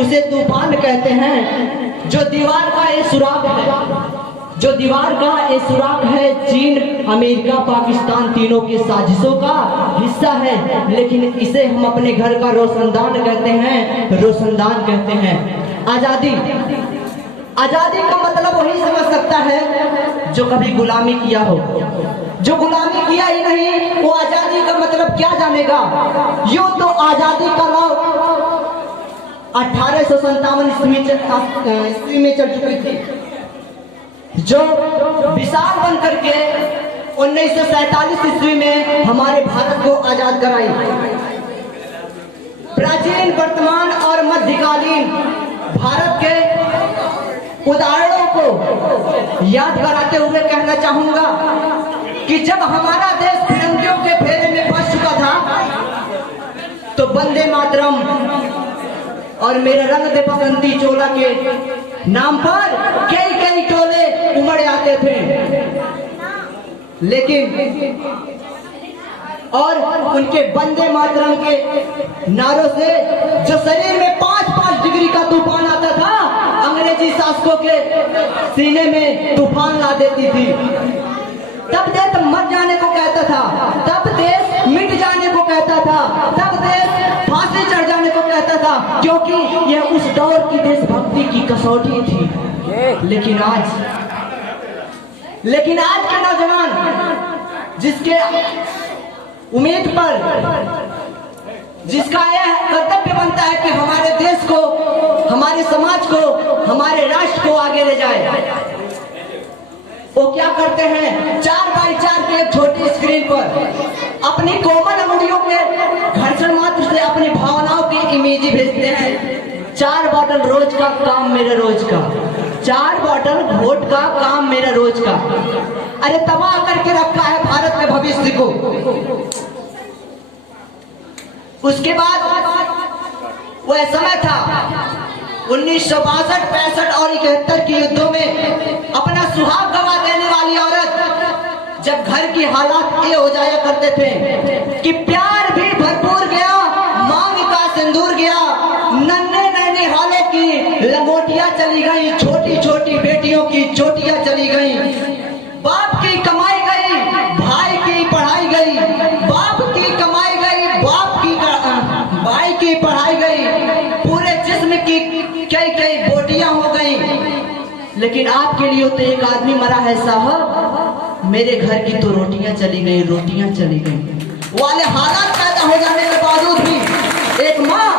उसे तूफान कहते हैं। जो दीवार का ये सुराग है, जो दीवार का ये सुराग है, चीन अमेरिका पाकिस्तान तीनों की साजिशों का हिस्सा है, लेकिन इसे हम अपने घर का रोशनदान कहते हैं, रोशनदान कहते हैं। आजादी, आजादी का मतलब वही समझ सकता है जो कभी गुलामी किया हो। जो गुलामी किया ही नहीं वो आजादी का मतलब क्या जानेगा। यूं तो आजादी का लौ 1857 ईस्वी में चल चुकी थी, जो विशाल बन करके 1947 ईस्वी में हमारे भारत को आजाद कराई। प्राचीन, वर्तमान और मध्यकालीन भारत के उदाहरणों को याद कराते हुए कहना चाहूंगा कि जब हमारा देश फिरंगियों के फेरे में फंस चुका था तो वंदे मातरम और मेरे रंग दे बसंती चोला के नाम पर कई कई टोले उमड़ आते थे, लेकिन और उनके वंदे मातरम के नारों से जो शरीर में 5-5 डिग्री का तूफान आता था, अंग्रेजी शासकों के सीने में तूफान ला देती थी। तब देश मर जाने को कहता था, तब देश मिट जाने को कहता था, तब देश फांसी चढ़ जाने को कहता था, क्योंकि यह उस दौर की देशभक्ति की कसौटी थी। लेकिन आज के नौजवान जिसके उम्मीद पर, जिसका यह कर्तव्य बनता है कि हमारे देश को, हमारे समाज को, हमारे राष्ट्र को आगे ले जाए, वो क्या करते हैं, 4x4 के एक छोटी स्क्रीन पर अपनी कोमल अंगुलियों के घर्षण मात्र से अपनी भावनाओं की इमेज भेजते हैं। 4 बॉटल रोज का काम मेरा रोज का, 4 बॉटल वोट का काम मेरा रोज का। अरे तबाह करके रखा है भारत के भविष्य को। उसके बाद वह समय था 1962, 65 और 71 के युद्धों में अपना सुहाग गवा देने वाली औरत, जब घर की हालात ये हो जाया करते थे कि प्यार भी भरपूर गया, मांग का सिंदूर गया, नन्हे नन्हे हाले की लंगोटियां चली गई, छोटी छोटी बेटियों की चोटियां चली गई, बाप की कमाई गई, भाई की पढ़ाई गई, बाप की कमाई गई, भाई की पढ़ाई गई, पूरे जिस्म की कई कई बोटियां हो गई। लेकिन आपके लिए तो एक आदमी मरा है साहब, मेरे घर की तो रोटियां चली गई, रोटियां चली गई वाले हालात पैदा हो जाने के बावजूद भी एक माँ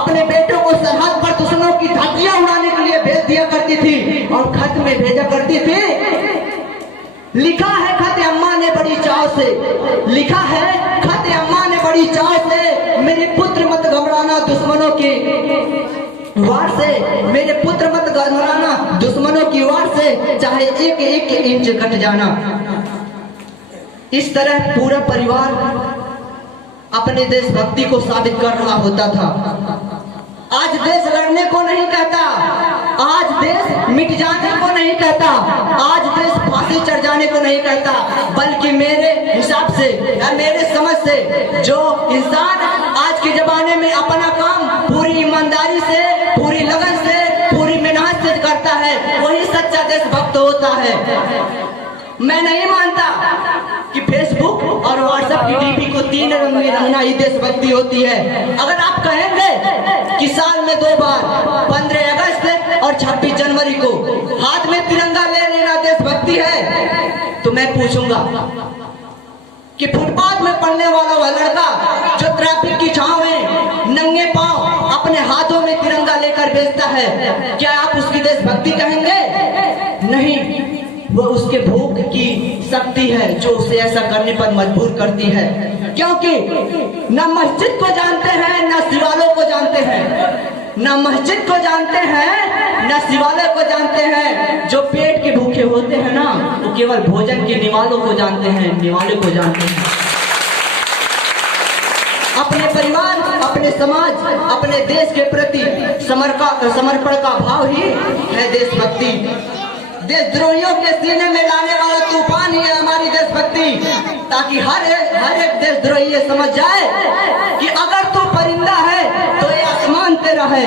अपने बेटों को सरहद पर दुश्मनों की धज्जियां उड़ाने के लिए भेज दिया करती थी और खत में भेजा करती थी, लिखा है खत अम्मा ने बड़ी चाव से, लिखा है खत अम्मा ने बड़ी चाव से, मेरे पुत्र मत घबराना दुश्मनों की वार से, मेरे पुत्र मत घबराना दुश्मनों की वार से, चाहे एक एक इंच कट जाना। इस तरह पूरा परिवार अपने देशभक्ति को साबित कर रहा होता था। आज देश लड़ने को नहीं कहता, आज देश मिट जाने को नहीं कहता, आज देश फांसी चढ़ जाने को नहीं कहता, बल्कि मेरे हिसाब से या मेरे समझ से जो इंसान आज के जमाने में अपना काम पूरी ईमानदारी से, पूरी लगन से, पूरी मेहनत से करता है, वही सच्चा देशभक्त होता है। मैं नहीं मानता कि फेसबुक और व्हाट्सएप की डीपी को 3 रंग में रंगना ही देशभक्ति होती है। अगर आप कहेंगे कि साल में 2 बार 15 अगस्त और 26 जनवरी को हाथ में तिरंगा ले लेना देशभक्ति है, तो मैं पूछूंगा कि फुटपाथ में पड़ने वाला वह लड़का जो ट्रैफिक की छांव में नंगे पांव अपने हाथों में तिरंगा लेकर बेचता है, क्या आप उसकी देशभक्ति कहेंगे? नहीं, वो उसके भूख की शक्ति है जो उसे ऐसा करने पर मजबूर करती है, क्योंकि न मस्जिद को जानते हैं न शिवालयों को जानते हैं, न मस्जिद को जानते हैं न शिवालय को जानते हैं। जो पेट के भूखे होते हैं ना, वो केवल भोजन के निवालों को जानते हैं, निवाले को जानते हैं। अपने परिवार, अपने समाज, अपने देश के प्रति समर्पण का भाव ही है देशभक्ति। देशद्रोहियों के सीने में लाने वाला तूफान ही है हमारी देशभक्ति, ताकि हर एक देशद्रोही ये समझ जाए कि अगर तू परिंदा है तो ये आसमान तेरा है,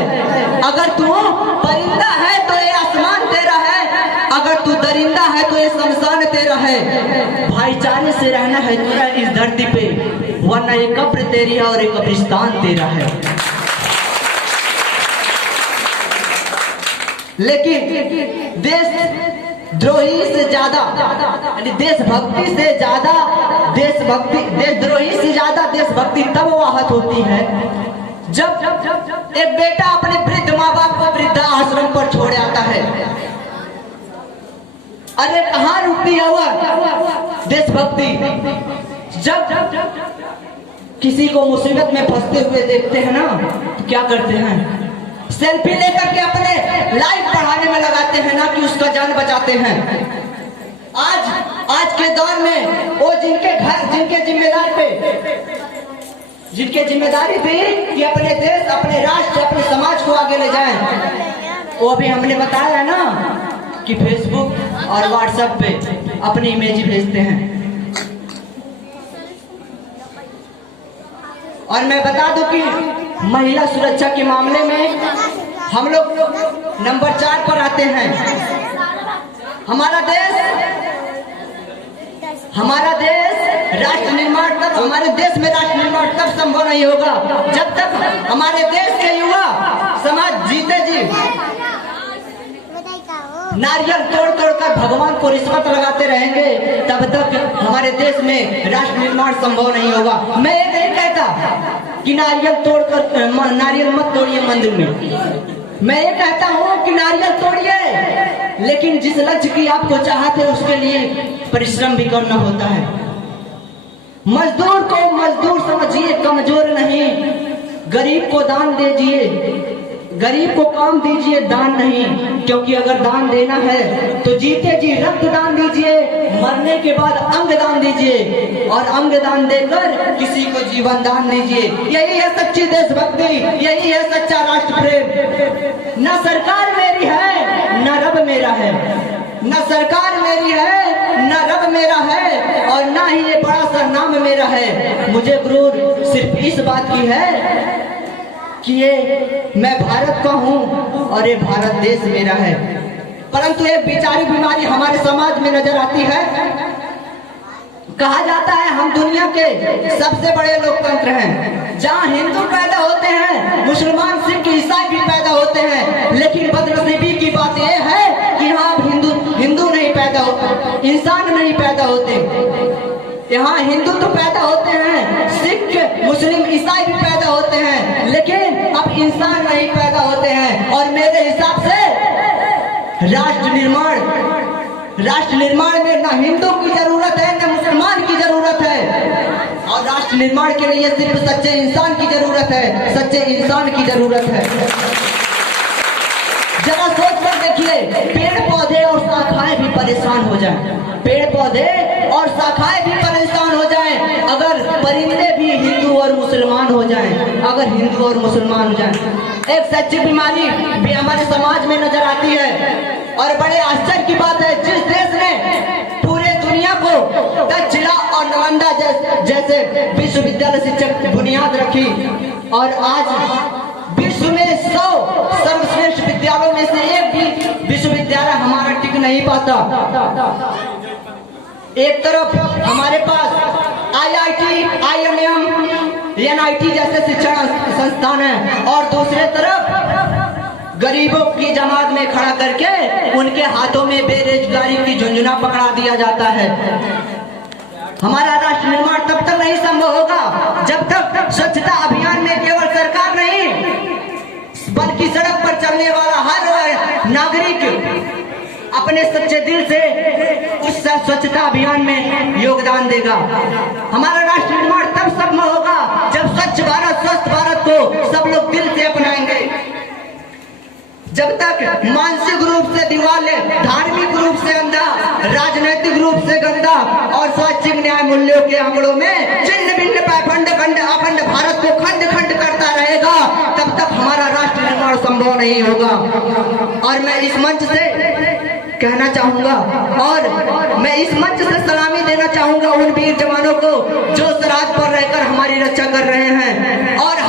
अगर तू परिंदा है तो ये आसमान तेरा है, अगर तू दरिंदा है तो ये शमशान तेरा है। भाईचारे से रहना है तुझे इस धरती पे, वरना ये कब्र तेरी है और ये कब्रिस्तान तेरा है। लेकिन देशद्रोही से ज्यादा, देशभक्ति से ज्यादा देशद्रोही से ज्यादा देशभक्ति तब वाहत होती है जब एक बेटा अपने वृद्ध माँ बाप को वृद्धा आश्रम पर छोड़ आता है। अरे कहाँ रुकती है वह देशभक्ति? जब किसी को मुसीबत में फंसते हुए देखते हैं ना तो क्या करते हैं? सेल्फी लेकर के अपने लाइफ बढ़ाने में लगाते हैं, ना कि उसका जान बचाते हैं। आज के दौर में वो जिनके घर जिनके जिम्मेदारी थी कि अपने देश, अपने राष्ट्र, अपने समाज को आगे ले जाएं, वो अभी हमने बताया है ना कि फेसबुक और व्हाट्सएप पे अपनी इमेज भेजते हैं। और मैं बता दूं कि महिला सुरक्षा के मामले में हम लोग नंबर 4 पर आते हैं। हमारा देश राष्ट्र निर्माण तब, हमारे देश में राष्ट्र निर्माण तब संभव नहीं होगा जब तक हमारे देश के युवा समाज जीते जी नारियल तोड़ कर भगवान को रिश्वत लगाते रहेंगे, तब तक हमारे देश में राष्ट्र निर्माण संभव नहीं होगा। मैं ये नहीं कहता कि नारियल मत तोड़िए मंदिर में, मैं ये कहता हूँ कि नारियल तोड़िए, लेकिन जिस लक्ष्य की आपको चाहते हैं उसके लिए परिश्रम भी करना होता है। मजदूर को मजदूर समझिए, कमजोर नहीं। गरीब को दान दीजिए, गरीब को काम दीजिए, दान नहीं। क्योंकि अगर दान देना है तो जीते जी रक्त दान दीजिए, मरने के बाद अंग दान दीजिए, और अंग दान देकर किसी को जीवन दान दीजिए। यही है सच्ची देशभक्ति, यही है सच्चा राष्ट्र प्रेम। न सरकार मेरी है न रब मेरा है, न सरकार मेरी है न रब मेरा है, और न ही ये बड़ा सा नाम मेरा है। मुझे गुरूर सिर्फ इस बात की है कि ये मैं भारत का हूँ और ये भारत देश मेरा है। परंतु एक बेचारी बीमारी हमारे समाज में नजर आती है। कहा जाता है हम दुनिया के सबसे बड़े लोकतंत्र हैं, जहाँ हिंदू पैदा होते हैं, मुसलमान, सिख, ईसाई भी पैदा होते हैं। लेकिन बदनसीबी की बात यह है कि यहाँ हिंदू नहीं पैदा होते, इंसान नहीं पैदा होते। यहाँ हिंदू तो पैदा होते हैं, सिख, मुस्लिम, ईसाई भी पैदा होते हैं, लेकिन अब इंसान नहीं पैदा होते हैं। और मेरे हिसाब से राष्ट्र निर्माण में न हिंदू की जरूरत है न मुसलमान की जरूरत है, और राष्ट्र निर्माण के लिए सिर्फ सच्चे इंसान की जरूरत है, सच्चे इंसान की जरूरत है। जरा सोच कर देखिए, पेड़ पौधे और शाखाएं भी परेशान हो जाएं, पेड़ पौधे और शाखाएं भी परेशान हो जाएं, अगर परिंदे भी हिंदू और मुसलमान हो जाएं, अगर हिंदू और मुसलमान हो जाएं। एक सच्ची बीमारी भी हमारे समाज में नजर आती है। और बड़े आश्चर्य की बात है, जिस देश ने पूरे दुनिया को तक्षशिला और नालंदा जैसे विश्वविद्यालय शिक्षक बुनियाद रखी, और आज विश्व में 100 सर्वश्रेष्ठ विद्यालयों में से एक भी विश्वविद्यालय हमारा टिक नहीं पाता। एक तरफ हमारे पास IIT, IIM, NIT जैसे शिक्षण संस्थान है, और दूसरे तरफ गरीबों की जमात में खड़ा करके उनके हाथों में बेरोजगारी की झुंझुना पकड़ा दिया जाता है। हमारा राष्ट्र निर्माण तब तक नहीं संभव होगा जब तक स्वच्छता अभियान में केवल सरकार नहीं, बल्कि सड़क पर चलने वाला हर नागरिक अपने सच्चे दिल से उस स्वच्छता अभियान में योगदान देगा। हमारा राष्ट्र निर्माण तब संभव होगा जब स्वच्छ भारत, स्वस्थ भारत को सब लोग दिल से अपनाएंगे। जब तक मानसिक रूप से दिवाले, धार्मिक रूप से अंधा, राजनीतिक रूप से गंदा और स्वैच्छिक न्याय मूल्यों के आंकड़ों में छिन्न भिन्न पाखंड अखंड भारत को खंड खंड करता रहेगा, तब तक हमारा राष्ट्र निर्माण संभव नहीं होगा। और मैं इस मंच से कहना चाहूंगा। और मैं इस मंच से सलामी देना चाहूंगा उन वीर जवानों को जो सरहद पर रहकर हमारी रक्षा कर रहे हैं, और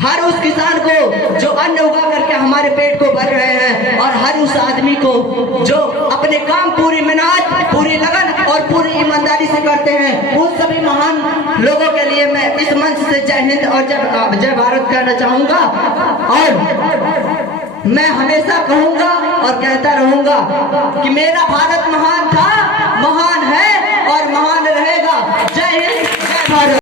हर उस किसान को जो अन्न उगा करके हमारे पेट को भर रहे हैं, और हर उस आदमी को जो अपने काम पूरी मेहनत, पूरी लगन और पूरी ईमानदारी से करते हैं। उन सभी महान लोगों के लिए मैं इस मंच से जय हिंद और जय भारत कहना चाहूंगा। और मैं हमेशा कहूंगा और कहता रहूंगा कि मेरा भारत महान था, महान है और महान रहेगा।